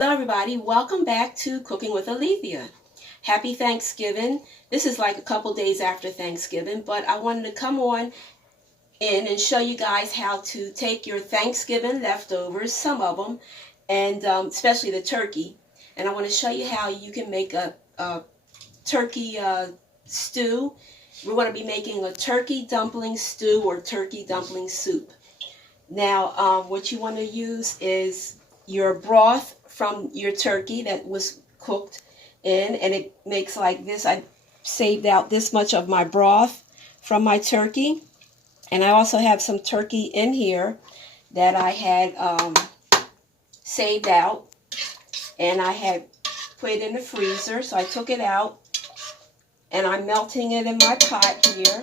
Hello everybody, welcome back to Cooking with Alethea. Happy Thanksgiving. This is like a couple days after Thanksgiving, but I wanted to come on in and show you guys how to take your Thanksgiving leftovers, some of them, and especially the turkey. And I want to show you how you can make a turkey stew. We're going to be making a turkey dumpling stew or turkey dumpling soup. Now, what you want to use is your broth from your turkey that was cooked in, and it makes like this. I saved out this much of my broth from my turkey, and I also have some turkey in here that I had saved out, and I had put it in the freezer, so I took it out, and I'm melting it in my pot here.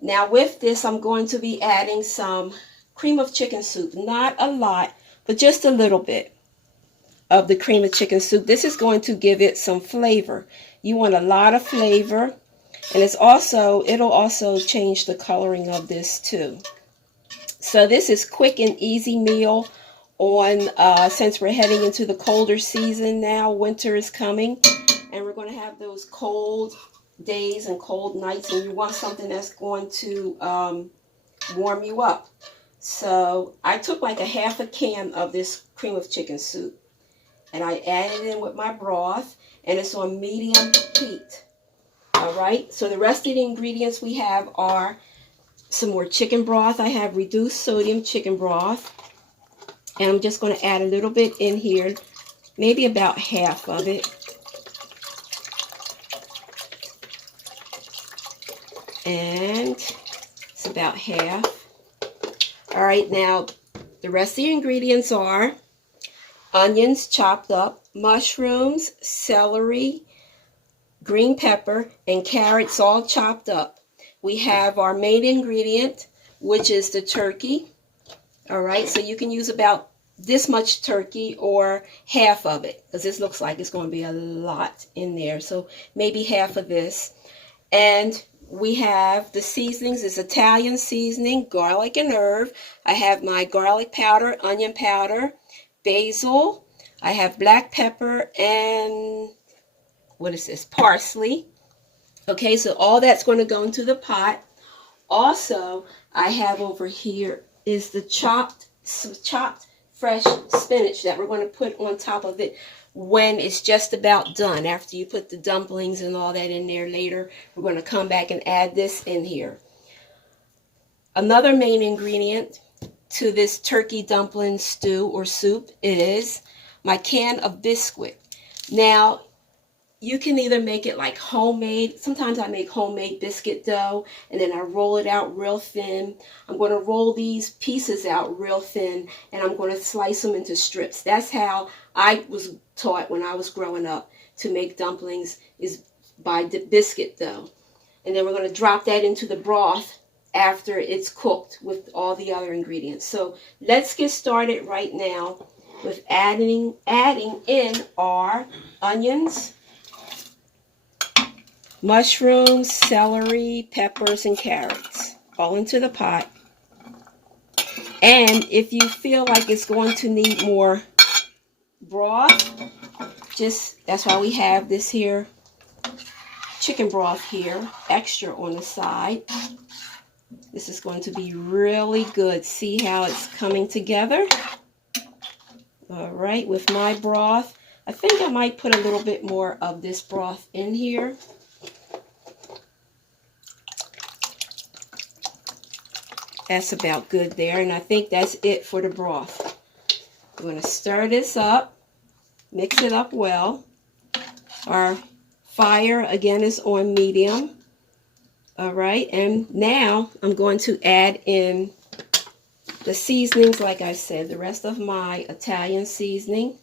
Now with this, I'm going to be adding some cream of chicken soup. Not a lot, but just a little bit of the cream of chicken soup. This is going to give it some flavor. You want a lot of flavor, and it'll also change the coloring of this too. So this is quick and easy meal on since we're heading into the colder season now. Winter is coming, and we're going to have those cold days and cold nights, and you want something that's going to warm you up. So I took like a half a can of this cream of chicken soup, and I added it in with my broth, and it's on medium heat. All right, so the rest of the ingredients we have are some more chicken broth. I have reduced sodium chicken broth, and I'm just going to add a little bit in here, maybe about half of it. And it's about half. All right, now the rest of the ingredients are onions chopped up, mushrooms, celery, green pepper, and carrots all chopped up. We have our main ingredient, which is the turkey. All right, so you can use about this much turkey or half of it, because this looks like it's going to be a lot in there. So maybe half of this. And we have the seasonings. It's Italian seasoning, garlic and herb. I have my garlic powder, onion powder, basil. I have black pepper and what is this? Parsley. Okay, so all that's going to go into the pot. Also, I have over here is the chopped fresh spinach that we're going to put on top of it when it's just about done. After you put the dumplings and all that in there later, we're going to come back and add this in here. Another main ingredient to this turkey dumpling stew or soup is my can of Biscuit. Now, you can either make it like homemade. Sometimes I make homemade biscuit dough, and then I roll it out real thin. I'm going to roll these pieces out real thin, and I'm going to slice them into strips. That's how I was taught when I was growing up to make dumplings, is by biscuit dough. And then we're going to drop that into the broth after it's cooked with all the other ingredients. So let's get started right now with adding in our onions, mushrooms, celery, peppers, and carrots, all into the pot. And if you feel like it's going to need more broth, that's why we have this here chicken broth here, extra on the side. This is going to be really good. See how it's coming together? All right, with my broth, I think I might put a little bit more of this broth in here. That's about good there, and I think that's it for the broth. We're going to stir this up, mix it up well. Our fire, again, is on medium. All right, and now I'm going to add in the seasonings, like I said, the rest of my Italian seasoning,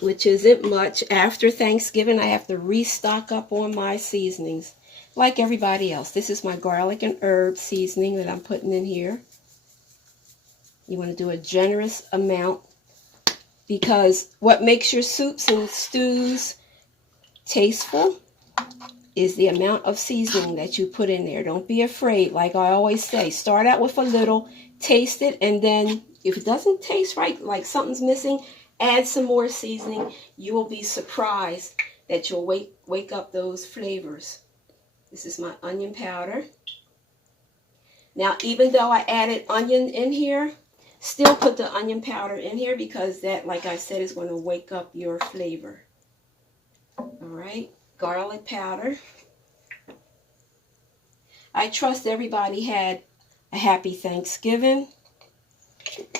which isn't much. After Thanksgiving, I have to restock up on my seasonings like everybody else. This is my garlic and herb seasoning that I'm putting in here. You want to do a generous amount, because what makes your soups and stews tasteful is the amount of seasoning that you put in there. Don't be afraid. Like I always say, start out with a little, taste it, and then if it doesn't taste right, like something's missing, add some more seasoning. You will be surprised that you'll wake up those flavors. This is my onion powder. Now, even though I added onion in here, still put the onion powder in here because that, like I said, is going to wake up your flavor. All right, garlic powder. I trust everybody had a happy Thanksgiving.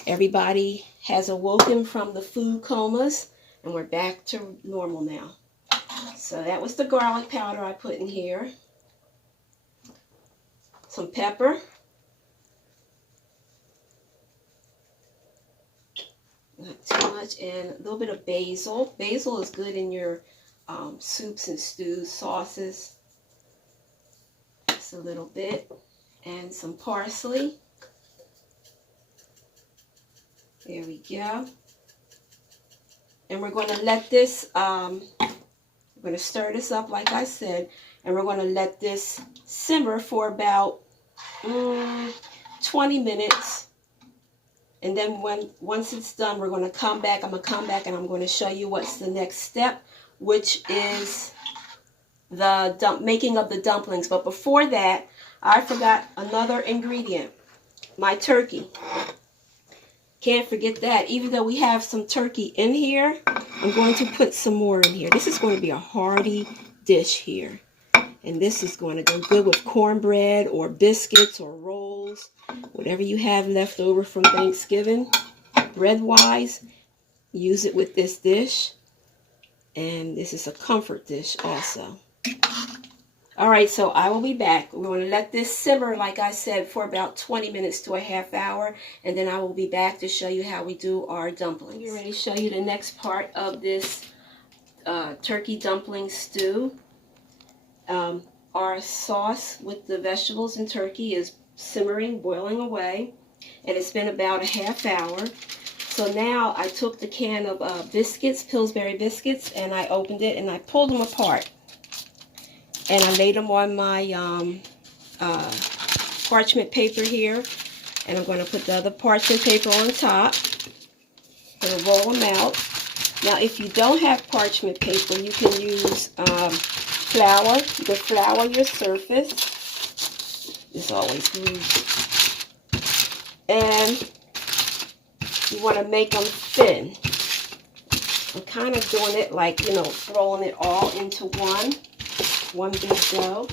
Everybody has awoken from the food comas, and we're back to normal now. So that was the garlic powder I put in here. Some pepper. Not too much. And a little bit of basil. Basil is good in your soups and stews, sauces. Just a little bit. And some parsley. There we go. And we're going to let this, we're going to stir this up like I said, and we're going to let this simmer for about 20 minutes. And then once it's done, we're going to come back. I'm going to come back and I'm going to show you what's the next step, which is the making of the dumplings. But before that, I forgot another ingredient, my turkey. Can't forget that. Even though we have some turkey in here, I'm going to put some more in here. This is going to be a hearty dish here. And this is going to go good with cornbread or biscuits or rolls. Whatever you have left over from Thanksgiving, bread-wise, use it with this dish. And this is a comfort dish also. All right, so I will be back. We're going to let this simmer, like I said, for about 20 minutes to a half hour. And then I will be back to show you how we do our dumplings. I'm ready to show you the next part of this turkey dumpling stew. Our sauce with the vegetables and turkey is simmering, boiling away. And it's been about a half hour. So now I took the can of biscuits, Pillsbury biscuits, and I opened it and I pulled them apart. And I laid them on my parchment paper here. And I'm going to put the other parchment paper on top. I'm going to roll them out. Now, if you don't have parchment paper, you can use flour. You can flour your surface. It's always good. And you want to make them thin. I'm kind of doing it like, rolling it all into one big dough.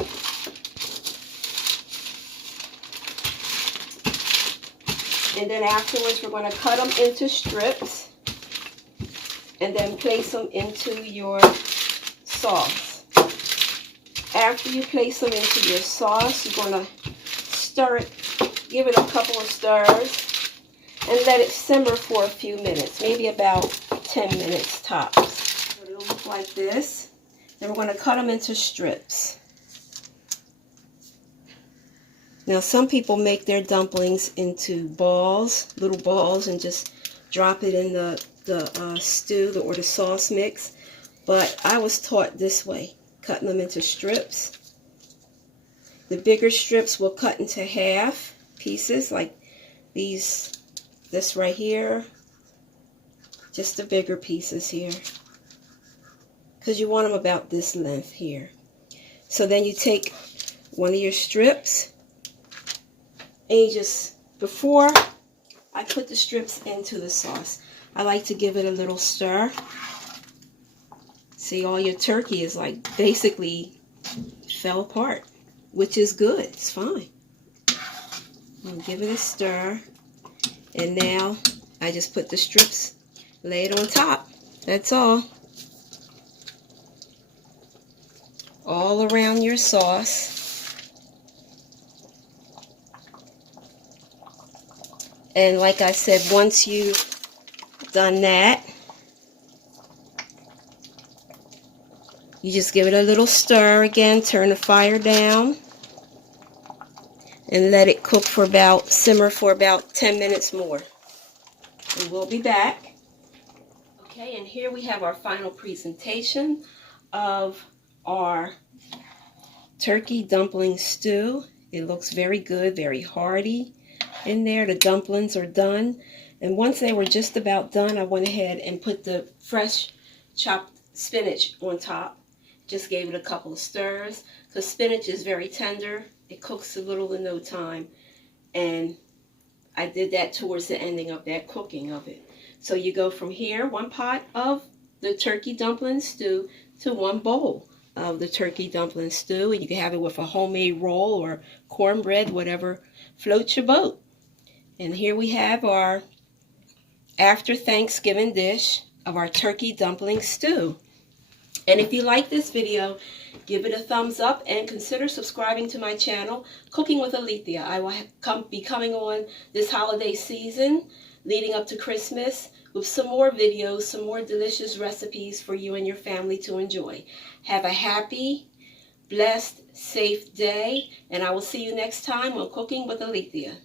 And then afterwards we're going to cut them into strips and then place them into your sauce. After you place them into your sauce, you're going to stir it, give it a couple of stirs, and let it simmer for a few minutes, maybe about 10 minutes tops. So it'll look like this. Then we're going to cut them into strips. Now some people make their dumplings into balls, little balls, and just drop it in the stew or the sauce mix. But I was taught this way, cutting them into strips. The bigger strips will cut into half pieces, like this right here. Just the bigger pieces here. Because you want them about this length here. So then you take one of your strips and you just, before I put the strips into the sauce, I like to give it a little stir. See, all your turkey is like basically fell apart, which is good. It's fine. I'll give it a stir. And now I just put the strips, lay it on top. That's all. All around your sauce. And like I said, once you've done that, you just give it a little stir again, turn the fire down, and let it cook for simmer for about 10 minutes more. And we'll be back. Okay, and here we have our final presentation of our turkey dumpling stew. It looks very good, very hearty. in there. The dumplings are done. And once they were just about done, I went ahead and put the fresh chopped spinach on top. Just gave it a couple of stirs because spinach is very tender. It cooks a little in no time. And I did that towards the ending of that cooking of it. So you go from here, 1 pot of the turkey dumpling stew to 1 bowl of the turkey dumpling stew. And you can have it with a homemade roll or cornbread, whatever floats your boat. And here we have our after Thanksgiving dish of our turkey dumpling stew. And if you like this video, give it a thumbs up and consider subscribing to my channel, Cooking with Alethea. I will be coming on this holiday season leading up to Christmas with some more videos, some more delicious recipes for you and your family to enjoy. Have a happy, blessed, safe day, and I will see you next time on Cooking with Alethea.